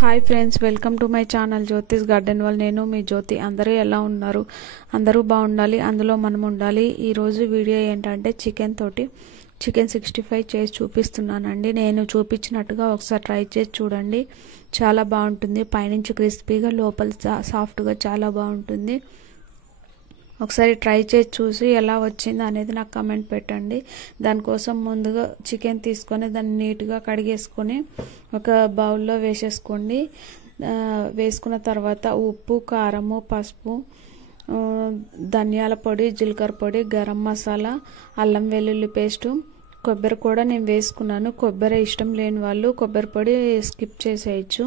Hi friends, welcome to my channel జ్యోతిస్ garden world. నేను మీ జ్యోతి. అందరూ ఎలా ఉన్నారు? అందరూ బాగుండాలి, అందులో మనం ఉండాలి. ఈరోజు వీడియో ఏంటంటే చికెన్ 65 చేసి చూపిస్తున్నానండి. నేను చూపించినట్టుగా ఒకసారి ట్రై చేసి చూడండి. చాలా బాగుంటుంది. పైనుంచి క్రిస్పీగా, లోపల సాఫ్ట్గా చాలా బాగుంటుంది. ఒకసారి ట్రై చేసి చూసి ఎలా వచ్చింది అనేది నాకు కమెంట్ పెట్టండి. దానికోసం ముందుగా చికెన్ తీసుకొని దాన్ని నీట్గా కడిగేసుకొని ఒక బౌల్లో వేసేసుకోండి. వేసుకున్న తర్వాత ఉప్పు, కారము, పసుపు, ధనియాల పొడి, జీలకర్ర పొడి, గరం మసాలా, అల్లం వెల్లుల్లి పేస్టు, కొబ్బరి కూడా నేను వేసుకున్నాను. కొబ్బరి ఇష్టం లేని వాళ్ళు కొబ్బరి పొడి స్కిప్ చేసేయచ్చు.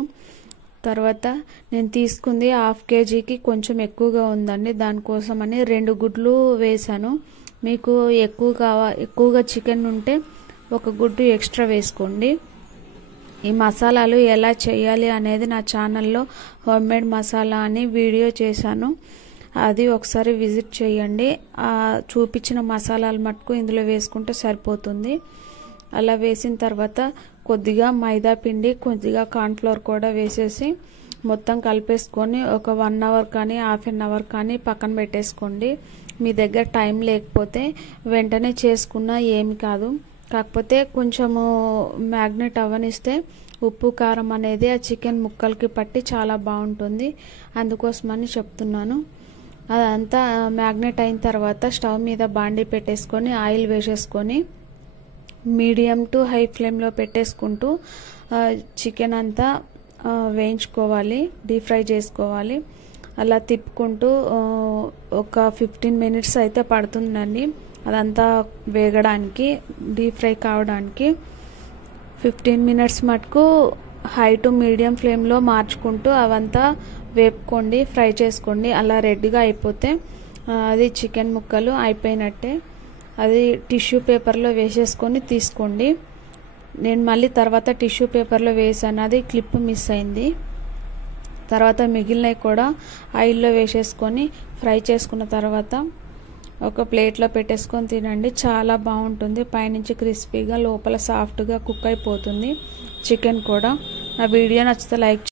తర్వాత నేను తీసుకుంది 1/2 kgకి కొంచెం ఎక్కువగా ఉందండి. దానికోసమని 2 గుడ్లు వేసాను. మీకు ఎక్కువగా చికెన్ ఉంటే 1 గుడ్డు ఎక్స్ట్రా వేసుకోండి. ఈ మసాలాలు ఎలా చేయాలి అనేది నా ఛానల్లో హోమ్మేడ్ మసాలా అని వీడియో చేశాను. అది ఒకసారి విజిట్ చేయండి. చూపించిన మసాలాలు మటుకు ఇందులో వేసుకుంటే సరిపోతుంది. అలా వేసిన తర్వాత కొద్దిగా మైదా పిండి, కొద్దిగా కార్న్ఫ్లోర్ కూడా వేసేసి మొత్తం కలిపేసుకొని ఒక 1 అవర్ కానీ హాఫ్ అన్ అవర్ కానీ పక్కన పెట్టేసుకోండి. మీ దగ్గర టైం లేకపోతే వెంటనే చేసుకున్నా ఏమి కాదు. కాకపోతే కొంచెము మ్యాగ్నెట్ అవ్వనిస్తే ఉప్పు, కారం అనేది ఆ చికెన్ ముక్కలకి పట్టి చాలా బాగుంటుంది. అందుకోసమని చెప్తున్నాను. అదంతా మ్యాగ్నెట్ అయిన తర్వాత స్టవ్ మీద బాండీ పెట్టేసుకొని ఆయిల్ వేసేసుకొని మీడియం టు హై ఫ్లేమ్లో పెట్టేసుకుంటూ చికెన్ అంతా వేయించుకోవాలి, డీప్ ఫ్రై చేసుకోవాలి. అలా తిప్పుకుంటూ ఒక 15 మినిట్స్ అయితే పడుతుందండి అదంతా వేగడానికి, డీప్ ఫ్రై కావడానికి. 15 మినిట్స్ మటుకు హై టు మీడియం ఫ్లేమ్లో మార్చుకుంటూ అవంతా వేపుకోండి, ఫ్రై చేసుకోండి. అలా రెడ్గా అయిపోతే అది చికెన్ ముక్కలు అయిపోయినట్టే. అది టిష్యూ పేపర్లో వేసేసుకొని తీసుకోండి. నేను మళ్ళీ తర్వాత టిష్యూ పేపర్లో వేసాను, అది క్లిప్ మిస్ అయింది. తర్వాత మిగిలినవి కూడా ఆయిల్లో వేసేసుకొని ఫ్రై చేసుకున్న తర్వాత ఒక ప్లేట్లో పెట్టేసుకొని తినండి. చాలా బాగుంటుంది. పైనుంచి క్రిస్పీగా, లోపల సాఫ్ట్గా కుక్ అయిపోతుంది చికెన్ కూడా. నా వీడియో నచ్చితే లైక్